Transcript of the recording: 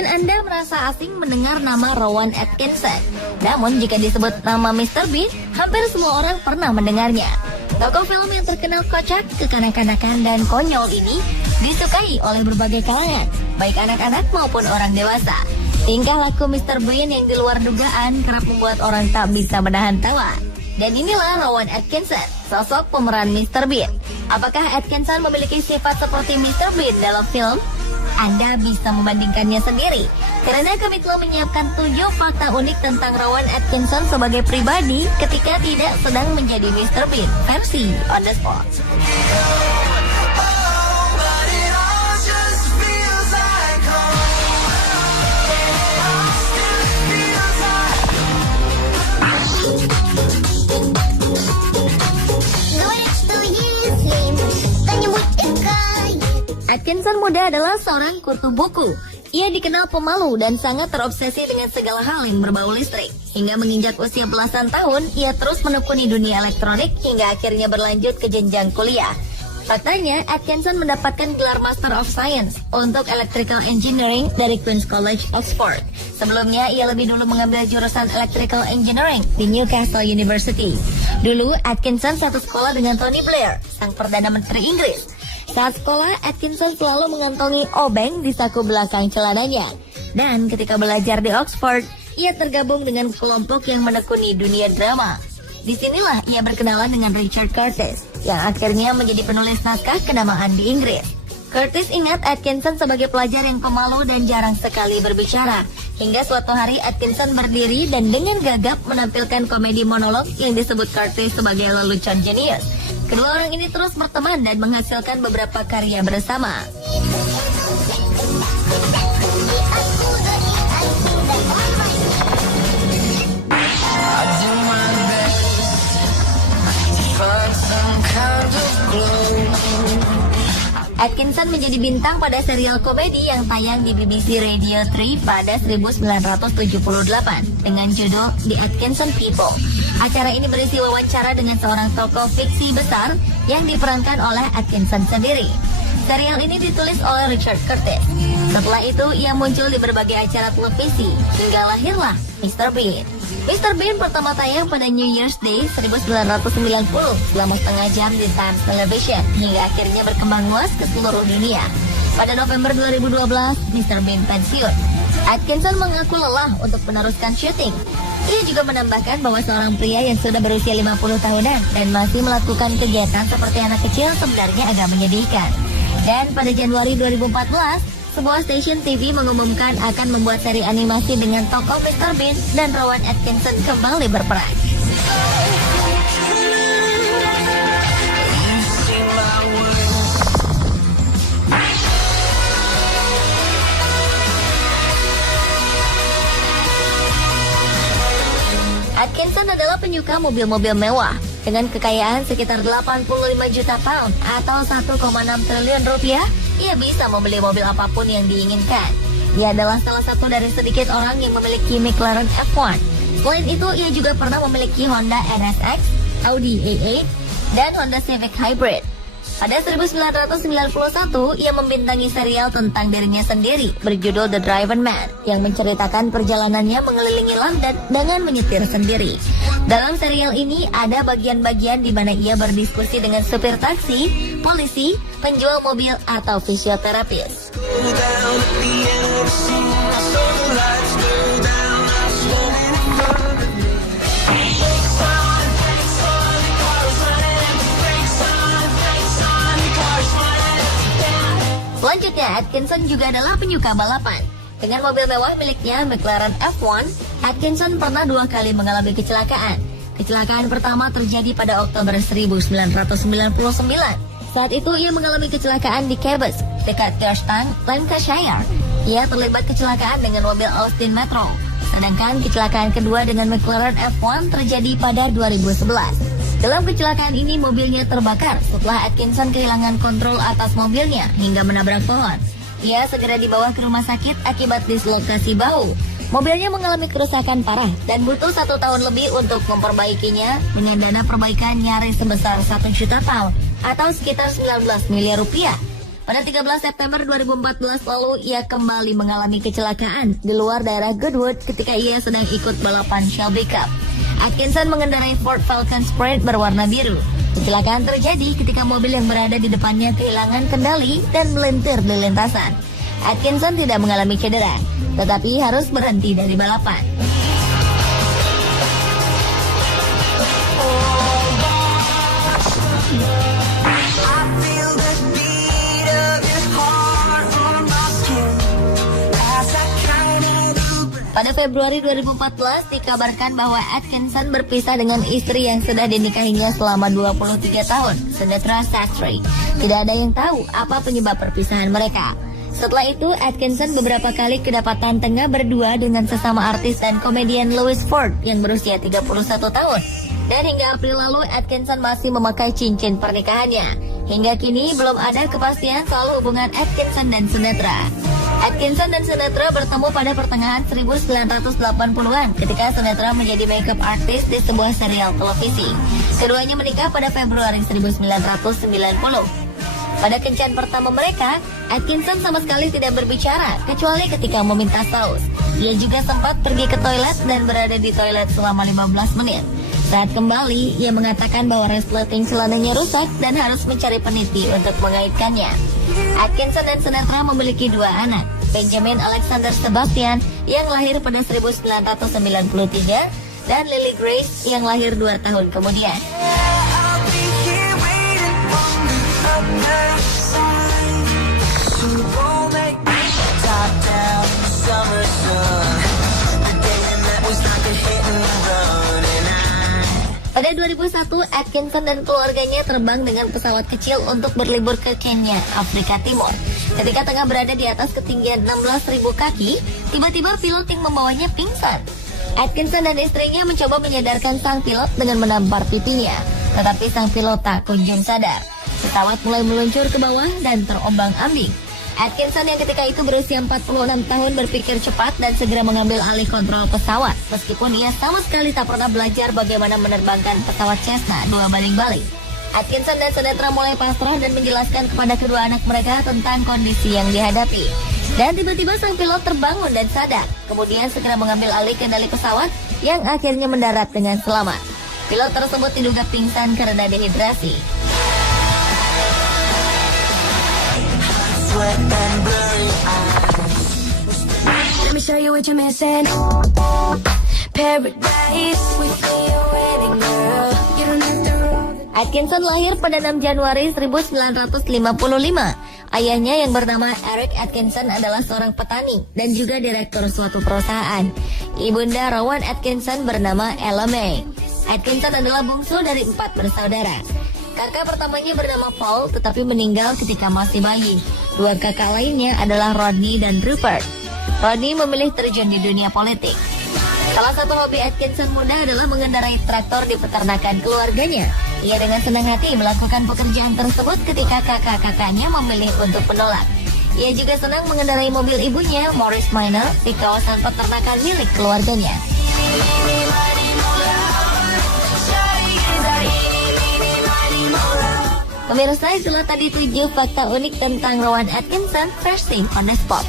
Mungkin Anda merasa asing mendengar nama Rowan Atkinson. Namun jika disebut nama Mr. Bean, hampir semua orang pernah mendengarnya. Tokoh film yang terkenal kocak, kekanak-kanakan, dan konyol ini disukai oleh berbagai kalangan, baik anak-anak maupun orang dewasa. Tingkah laku Mr. Bean yang di luar dugaan kerap membuat orang tak bisa menahan tawa. Dan inilah Rowan Atkinson, sosok pemeran Mr. Bean. Apakah Atkinson memiliki sifat seperti Mr. Bean dalam film? Anda bisa membandingkannya sendiri, karena kami telah menyiapkan 7 fakta unik tentang Rowan Atkinson sebagai pribadi ketika tidak sedang menjadi Mr. Bean versi on the spot. Atkinson muda adalah seorang kutu buku. Ia dikenal pemalu dan sangat terobsesi dengan segala hal yang berbau listrik. Hingga menginjak usia belasan tahun, ia terus menekuni dunia elektronik hingga akhirnya berlanjut ke jenjang kuliah. Faktanya, Atkinson mendapatkan gelar Master of Science untuk Electrical Engineering dari Queen's College, Oxford. Sebelumnya, ia lebih dulu mengambil jurusan Electrical Engineering di Newcastle University. Dulu, Atkinson satu sekolah dengan Tony Blair, sang Perdana Menteri Inggris. Saat sekolah, Atkinson selalu mengantongi obeng di saku belakang celananya. Dan ketika belajar di Oxford, ia tergabung dengan kelompok yang menekuni dunia drama. Disinilah ia berkenalan dengan Richard Curtis, yang akhirnya menjadi penulis naskah kenamaan di Inggris. Curtis ingat Atkinson sebagai pelajar yang pemalu dan jarang sekali berbicara. Hingga suatu hari Atkinson berdiri dan dengan gagap menampilkan komedi monolog yang disebut Curtis sebagai lelucon jenius. Kedua orang ini terus berteman dan menghasilkan beberapa karya bersama. Atkinson menjadi bintang pada serial komedi yang tayang di BBC Radio 3 pada 1978 dengan judul The Atkinson People. Acara ini berisi wawancara dengan seorang tokoh fiksi besar yang diperankan oleh Atkinson sendiri. Serial ini ditulis oleh Richard Curtis. Setelah itu, ia muncul di berbagai acara televisi hingga lahirlah Mr. Bean. Mr. Bean pertama tayang pada New Year's Day 1990 selama setengah jam di Times Television hingga akhirnya berkembang luas ke seluruh dunia. Pada November 2012, Mr. Bean pensiun. Atkinson mengaku lelah untuk meneruskan syuting. Ia juga menambahkan bahwa seorang pria yang sudah berusia 50 tahunan dan masih melakukan kegiatan seperti anak kecil sebenarnya agak menyedihkan. Dan pada Januari 2014, sebuah stasiun TV mengumumkan akan membuat seri animasi dengan tokoh Mr. Bean dan Rowan Atkinson kembali berperan. Atkinson adalah penyuka mobil-mobil mewah dengan kekayaan sekitar 85 juta pound atau 1,6 triliun rupiah. Ia bisa membeli mobil apapun yang diinginkan. Ia adalah salah satu dari sedikit orang yang memiliki McLaren F1. Selain itu, ia juga pernah memiliki Honda NSX, Audi A8, dan Honda Civic Hybrid. Pada 1991, ia membintangi serial tentang dirinya sendiri berjudul The Driven Man yang menceritakan perjalanannya mengelilingi London dengan menyetir sendiri. Dalam serial ini ada bagian-bagian di mana ia berdiskusi dengan supir taksi, polisi, penjual mobil, atau fisioterapis. Selanjutnya, Atkinson juga adalah penyuka balapan. Dengan mobil mewah miliknya McLaren F1, Atkinson pernah 2 kali mengalami kecelakaan. Kecelakaan pertama terjadi pada Oktober 1999. Saat itu ia mengalami kecelakaan di Cabot, dekat Thurston, Lancashire. Ia terlibat kecelakaan dengan mobil Austin Metro. Sedangkan kecelakaan kedua dengan McLaren F1 terjadi pada 2011. Dalam kecelakaan ini mobilnya terbakar setelah Atkinson kehilangan kontrol atas mobilnya hingga menabrak pohon. Ia segera dibawa ke rumah sakit akibat dislokasi bahu. Mobilnya mengalami kerusakan parah dan butuh 1 tahun lebih untuk memperbaikinya dengan dana perbaikan nyaris sebesar 1 juta pound atau sekitar 19 miliar rupiah. Pada 13 September 2014 lalu, ia kembali mengalami kecelakaan di luar daerah Goodwood ketika ia sedang ikut balapan Shelby Cup. Atkinson mengendarai Ford Falcon Sprint berwarna biru. Kecelakaan terjadi ketika mobil yang berada di depannya kehilangan kendali dan melintir di lintasan. Atkinson tidak mengalami cedera, tetapi harus berhenti dari balapan. Pada Februari 2014 dikabarkan bahwa Atkinson berpisah dengan istri yang sudah dinikahinya selama 23 tahun, Sinatra Sastry. Tidak ada yang tahu apa penyebab perpisahan mereka. Setelah itu, Atkinson beberapa kali kedapatan tengah berdua dengan sesama artis dan komedian Louis Ford yang berusia 31 tahun. Dan hingga April lalu, Atkinson masih memakai cincin pernikahannya. Hingga kini belum ada kepastian soal hubungan Atkinson dan Sinatra. Atkinson dan Sinatra bertemu pada pertengahan 1980-an ketika Sinatra menjadi makeup artist di sebuah serial televisi. Keduanya menikah pada Februari 1990. Pada kencan pertama mereka, Atkinson sama sekali tidak berbicara kecuali ketika meminta saus. Ia juga sempat pergi ke toilet dan berada di toilet selama 15 menit. Saat kembali, ia mengatakan bahwa resleting celananya rusak dan harus mencari peniti untuk mengaitkannya. Atkinson dan Sinatra memiliki dua anak, Benjamin Alexander Sebastian yang lahir pada 1993 dan Lily Grace yang lahir 2 tahun kemudian. Pada 2001, Atkinson dan keluarganya terbang dengan pesawat kecil untuk berlibur ke Kenya, Afrika Timur. Ketika tengah berada di atas ketinggian 16.000 kaki, tiba-tiba pilot yang membawanya pingsan. Atkinson dan istrinya mencoba menyadarkan sang pilot dengan menampar pipinya, tetapi sang pilot tak kunjung sadar. Pesawat mulai meluncur ke bawah dan terombang-ambing. Atkinson yang ketika itu berusia 46 tahun berpikir cepat dan segera mengambil alih kontrol pesawat, meskipun ia sama sekali tak pernah belajar bagaimana menerbangkan pesawat Cessna 2 baling-baling. Atkinson dan Sinatra mulai pasrah dan menjelaskan kepada kedua anak mereka tentang kondisi yang dihadapi. Dan tiba-tiba sang pilot terbangun dan sadar, kemudian segera mengambil alih kendali pesawat yang akhirnya mendarat dengan selamat. Pilot tersebut diduga pingsan karena dehidrasi. Let me show you what you're missing. Paradise with your wedding girl. You don't have to roll. Atkinson lahir pada 6 Januari 1955. Ayahnya yang bernama Eric Atkinson adalah seorang petani dan juga direktur suatu perusahaan. Ibunda Rowan Atkinson bernama Ella May. Atkinson adalah bungsu dari 4 bersaudara. Kakak pertamanya bernama Paul tetapi meninggal ketika masih bayi. 2 kakak lainnya adalah Rodney dan Rupert. Rodney memilih terjun di dunia politik. Salah satu hobi Atkinson muda adalah mengendarai traktor di peternakan keluarganya. Ia dengan senang hati melakukan pekerjaan tersebut ketika kakak-kakaknya memilih untuk menolak. Ia juga senang mengendarai mobil ibunya, Morris Minor, di kawasan peternakan milik keluarganya. Pemirsa, itulah tadi 7 fakta unik tentang Rowan Atkinson versi On The Spot.